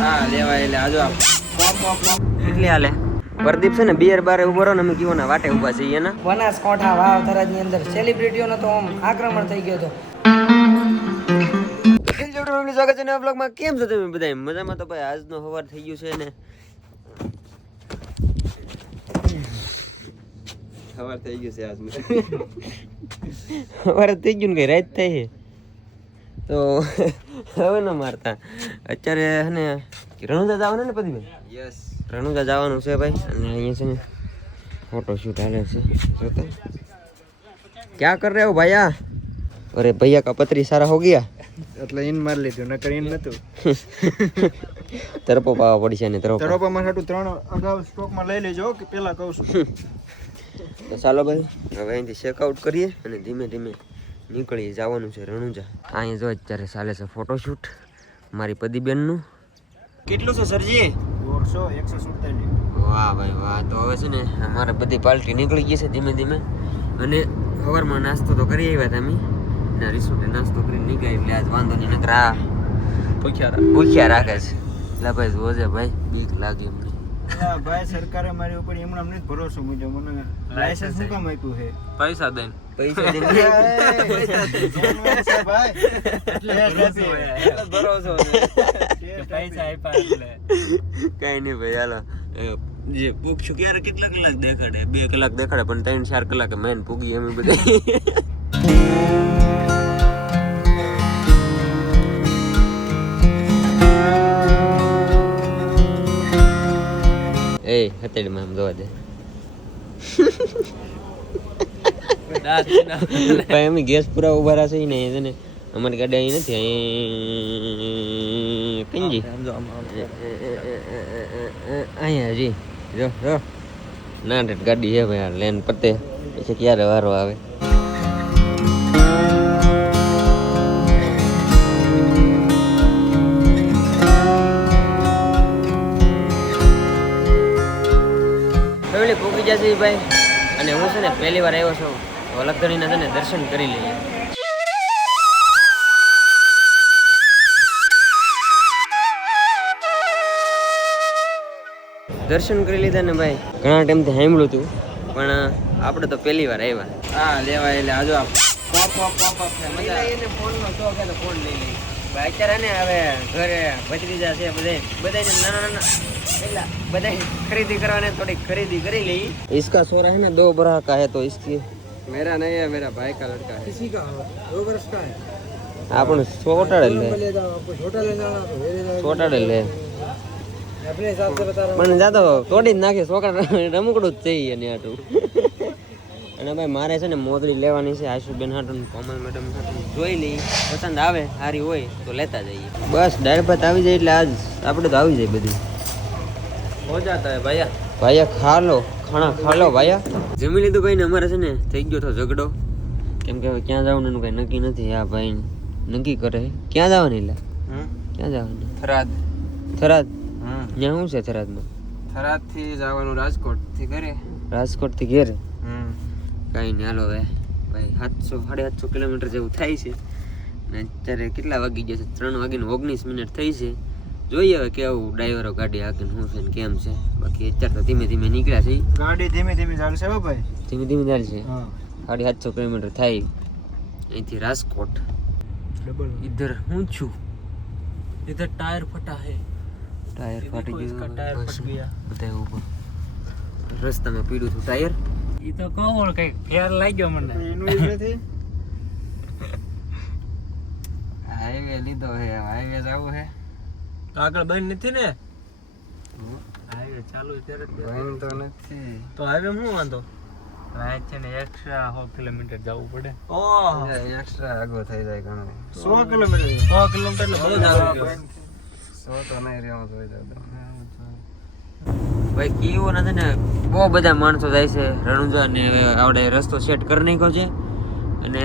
હા લેવાય એટલે આજો એટલે હાલે પ્રદીપ છે ને બિયર બારે ઉભો રહો ને અમે કીવો ના વાટે ઉભા છીએ ને બનાસકાંઠા વાવ થરાદની અંદર સેલિબ્રિટીઓનો તો આમ આક્રમણ થઈ ગયો હતો. સ્વાગત છે નવા બ્લોગમાં. કેમ છો તમે બધા? મજામાં? તો ભાઈ આજનો સવાર થઈ ગયું છે ને સવાર થઈ ગયું છે આજનું સવાર થઈ ગયું ને કઈ રાત થઈ છે તો હવે ન મારતા અત્યારે છે ને રણુજા જવાનું ને પતિભાઈ. યસ રણુજા જવાનું છે ભાઈ. અને અહીંયા છે ને ફોટો શૂટ હાલે છે. જોતા क्या कर रहे हो भैया? अरे भैया का पत्री सारा हो गया એટલે ઇન માર લીધું નકર ઇન નતું. તરપો પાવા પડશે ને તરપોમાં હાટું 3 અગાઉ સ્ટોકમાં લઈ લેજો કે પેલા કહું છું. તો ચાલો ભાઈ હવે અહીંથી ચેકઆઉટ કરીએ અને ધીમે ધીમે નીકળી જવાનું છે રણુજા. અહીંયા જો અત્યારે ચાલે છે ફોટોશૂટ મારી પદીબેનનું. કેટલું છે સરજી? 147. વાહ ભાઈ વાહ. તો હવે છે ને અમારે બધી પાર્ટી નીકળી ગઈ છે ધીમે ધીમે. અને સવારમાં નાસ્તો તો કરી આવ્યા હતા અમે ના રિસોર્ટે નાસ્તો કરીને નીકળ્યા એટલે આજ વાંધો નહીં નકર આ ભૂખ્યા રાખે છે. એટલે ભાઈ જોજે ભાઈ બીક લાગી અમને. ભાઈ સરકારે મારી ઉપર એમણે અમને ભરોસો મૂક્યો. મને લાયસન્સ શું કામ આપ્યું છે? પૈસા દઈને ભાઈ એટલે ભરોસો પૈસા આપ્યા એટલે કઈ નહીં ભાઈ. હાલો જે પૂછ્યું ક્યારે કેટલા કલાક દેખાડે? 2 કલાક દેખાડે પણ 3-4 કલાકે મેન પૂગી અમે બધા. એ હતેડી માં જોવા દે ભાઈ. અમે ગેસ પૂરા ઉભા રહ્યા છે ને છે ને અમારી ગાડી અહીં નથી. અહીં કંજી અહીંયા હજી જો જો ના ગાડી છે ભાઈ. લેન પતે પછી ક્યારે વારો આવે. પૂકી જશે ભાઈ. અને હું છે ને પહેલી વાર આવ્યો છું તો અલગધણીના છે ને દર્શન કરી લઈએ. દર્શન કરી લીધા ને ભાઈ. ઘણા ટાઈમથી સાંભળ્યું હતું પણ આપણે તો પહેલી વાર આવ્યા. હા લેવાય એટલે આજો ફોનનો શોખ તો ફોન લઈ લઈએ ભાઈ. અત્યારે ને હવે ઘરે ભત્રીજા છે બધાને નાના એટલે બધા खरीदी करवाने थोड़ी खरीदी करी ली. इसका सोरा है ना 2 बरस का है तो इसकी मेरा नहीं है, मेरा भाई का लड़का है. किसी का 2 बरस का है. अपन छोटा ले छोटा ले छोटा ले अपने हिसाब से बता रहा हूं. मन जातो तोड़ी नाखे सोकड़ा રમકડું જ चाहिए ને આટું. અને ભાઈ મારે છે ને મોદરી લેવાની છે આશુબેન હાટું કોમલ મેડમ હાટું. જોઈ લઈ પસંદ આવે સારી હોય તો લેતા જઈએ. બસ દાળ ભાત આવી જાય એટલે આજ આપણે તો આવી જાય બધી. हो जाता है भैया. भैया खा लो खाना खा लो भैया. જમી લીધું ભાઈ ને અમારે છે ને થઈ ગયો તો ઝઘડો. કેમ કે હવે ક્યાં જવાનું એનું કઈ નક્કી નથી. આ ભાઈ નક્કી કરે ક્યાં જવાની. લે ક્યાં જવાનું? થરાદ. થરાદ ત્યાં શું છે થરાદમાં? થરાદ થી જવાનું રાજકોટ થી ઘરે. રાજકોટ થી ઘરે કઈ નહીં. હાલો હવે ભાઈ 700-750 કિલોમીટર જેવું થાય છે ને અત્યારે કેટલા વાગી ગયા છે? 3:19 થઈ છે. જોઈએ હવે કેવું ડ્રાઈવરો ગાડી હાકીને શું છે ને કેમ છે. બાકી અત્યારે તો ધીમે ધીમે નીકળ્યા છે. ગાડી ધીમે ધીમે ચાલશે હો ભાઈ. ધીમે ધીમે ચાલશે. 750 કિલોમીટર થાય અહીંથી રાજકોટ. इधर હું છું इधर टायर फटा है. टायर फट गया. इसका टायर फट गया. बताए ऊपर રસ્તામાં પીડું હતું ટાયર. ઈ તો કહો કઈ ફેર લાગ્યો મને. એનું જ નથી. હાઈવે લીધો હે. હાઈવે જાવું હે. આગળ બંધ નથી ને? હાઈવે ચાલુ ત્યારે બંધ તો નથી. તો હાઈવે શું વાંધો? રાત છે ને એક્સ્ટ્રા 100 કિલોમીટર જવું પડે. ઓહ એક્સ્ટ્રા આગો થઈ જાય ઘણો. 100 કિલોમીટર 100 કિલોમીટર એટલે બહુ જાવ. 100 તો નહીં રહેવો જોઈએ દાદા. ભાઈ કીવો નથી ને બહુ બધા માણસો જાય છે રણુજા ને હવે આવડે રસ્તો સેટ કરી નાખ્યો છે. અને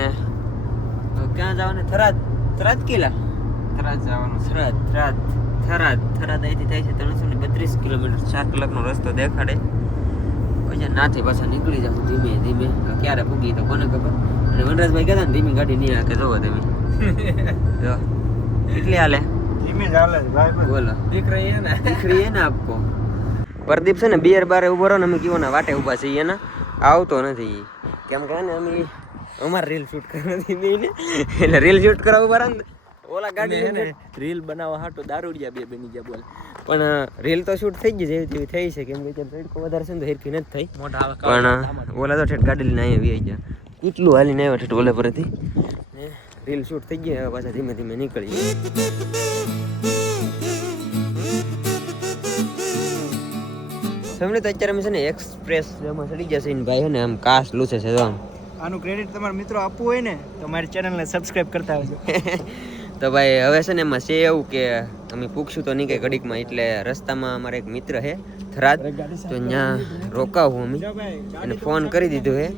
ક્યાં જવાનું? થરાદ. થરાદ કિલ્લા થરાદ જવાનું. થરાદ થરાદ થરાદ થરાદ અહીંથી થાય છે 332 કિલોમીટર. 4 કલાકનો રસ્તો દેખાડે. પછી નાથી પાછા નીકળી જાવ ધીમે ધીમે. ક્યારે પૂગી તો કોને ખબર. અને વનરાજભાઈ કહેતા ને ધીમી ગાડી નહીં હાકે. જોવો તમે જો કેટલી હાલે ધીમે ચાલે છે ભાઈ ભાઈ. બોલો दिख रही है ना दिख रही है ना आपको પ્રદીપ છે ને બિયર બારે ઉભો રહ્યો ને અમે કીધું ને વાટે ઊભા છીએ ને આવતો નથી કેમ કે ને અમે અમારે રીલ શૂટ કરવા નથી બેને એટલે રીલ શૂટ કરવા ઉભા રહ્યા ને ઓલા ગાડી છે ને रील बनावा हाटो दारूडिया बे बनी जा बोल પણ રીલ તો શૂટ થઈ ગઈ જેવી તેવી થઈ છે કેમ કે ત્યાં તડકો વધારે છે ને તો હેરખી નથી થઈ मोटा आवे પણ ઓલા તો ઠેઠ ગાડી લઈને અહીંયા આવી ગયા કેટલું હાલીને આવ્યો ઠેઠ ઓલા પરથી ને રીલ શૂટ થઈ ગઈ હવે પાછા ધીમે ધીમે નીકળી તમને તો અત્યારે અમે છે ને એક્સપ્રેસ એમાં ચડી જશે ને ભાઈ છે ને આમ કાસ લૂછે છે તો આમ આનું ક્રેડિટ તમારા મિત્રો આપવું હોય ને તો મારી ચેનલને સબસ્ક્રાઇબ કરતા આવજો. તો ભાઈ હવે છે ને એમાં છે એવું કે અમે પૂછશું તો નહીં કે ઘડીકમાં એટલે રસ્તામાં અમારા એક મિત્ર છે થરાદ તો ત્યાં રોકાવું અમે જો ભાઈ અને ફોન કરી દીધો હે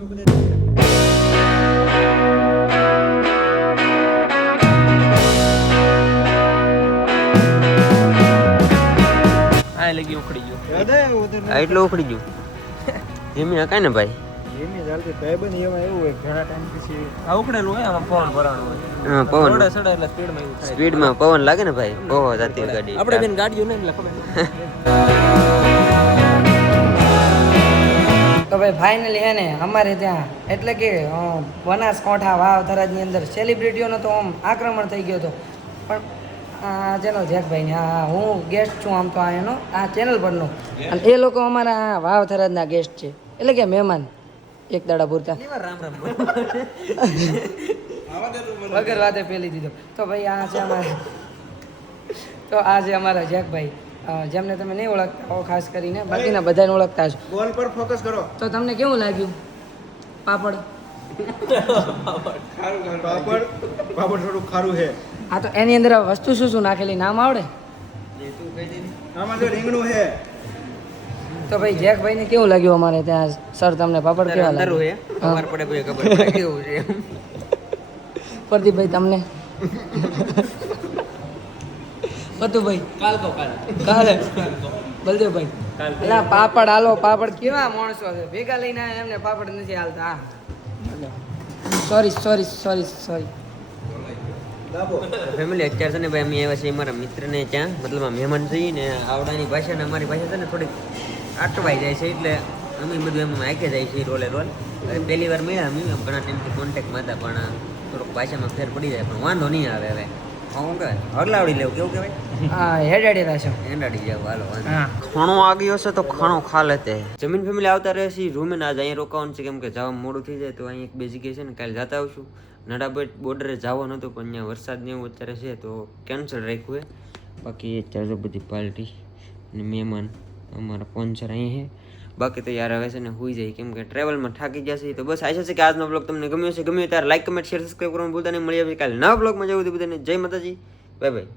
आए लगी उखड़ी गयो યાદ આવે ઉધર આ એટલું ઉખડી ગયું એમ હકાય ને ભાઈ ધીમે ચાલતી ભાઈબંધ એમાં એવું હોય ઘણા ટાઈમ પછી आ उखड़ेलो है आमा फोन भराणो है હા પવન थोड़ा सड़ा એટલે સ્પીડ માં એવું થાય સ્પીડમાં પવન લાગે ને ભાઈ બહુ જતી હોય ગાડી આપણે બેન ગાડીઓ ને એટલે ખબર તો ભાઈ ફાઇનલી હે ને અમારે ત્યાં એટલે કે બનાસકાંઠા વાવ થરાદની અંદર સેલિબ્રિટીઓનો તો આમ આક્રમણ થઈ ગયો હતો પણ આ ચેનલ જેકભાઈ ને હું ગેસ્ટ છું આમ તો આ એનો આ ચેનલ પરનો અને એ લોકો અમારા વાવ થરાદના ગેસ્ટ છે એટલે કે મહેમાન એક દાડા પૂરતા રામ રામ વગર વાતે પેલી દીધો તો ભાઈ આ છે અમારા તો આ છે અમારા જેકભાઈ જેમને તમે નહીં ઓળખતા હો ખાસ કરીને બાકીના બધાને ઓળખતા છો બોલ પર ફોકસ કરો. તો તમને કેવું લાગ્યું પાપડ પાપડ થોડું ખારું છે. આ તો એની અંદર વસ્તુ શું શું નાખેલી નામ આવડે આમાં જો રીંગણું છે. તો ભાઈ જેકભાઈને કેવું લાગ્યું અમારે ત્યાં સર તમને પાપડ કેવા અંદરું લાગ્યું હે ખબર પડે ભાઈ ખબર પડે કેવું છે પ્રદીપભાઈ તમને પતુભાઈ કાલે બલદેવભાઈ એલા પાપડ હાલો પાપડ કેવા માણસો છે ભેગા લઈને આયા એમને પાપડ નથી હાલતા સોરી ફેમિલી અત્યારે છે ને ભાઈ અમે આવ્યા છીએ મારા મિત્રને ત્યાં મતલબ આ મહેમાન છીએ ને આવડાની ભાષા ને અમારી ભાષા છે ને થોડીક આટવાઈ જાય છે એટલે અમે બધું એમાં આંખે જાય છે રોલે રોલ પહેલી વાર મળ્યા અમે આમ ઘણા ટાઈમથી કોન્ટેક્ટમાં હતા પણ થોડોક ભાષામાં ફેર પડી જાય પણ વાંધો નહીં આવે હવે શું કહેવાય હગલાવડી લેવું કેવું કહેવાય હા હેડાડી રહેશો એંડાડી જાવ હાલો હા ખાણો આ ગયો છે તો ખાણો ખા લેતે જમીન ફેમિલી આવતા રહે છે રૂમે ને આજ અહીંયા રોકાવાનું છે કેમ કે જવા મોડું થઈ જાય તો અહીં એક બે જગ્યાએ છે ને કાલે જતા આવશું નડાબેટ બોર્ડરે જવાનું હતું પણ અહીંયા વરસાદ ને એવું અત્યારે છે તો કેન્સલ રાખ્યું છે બાકી અત્યારે તો બધી પાર્ટી અને મહેમાન અમારા સ્પોન્સર અહીં છે બાકી તો યાર હવે છે ને હોઈ જાય કેમ કે ટ્રેવલમાં થાકી જશે તો બસ આશા છે કે આજનો બ્લોગ તમને ગમ્યો છે ગમ્યો ત્યારે લાઈક કમેન્ટ શેર સબસ્ક્રાઈબ કરવાનું ભૂલતા નહીં મળી આવે કાલે નવા બ્લોગમાં જવું બધાને જય માતાજી બાય બાય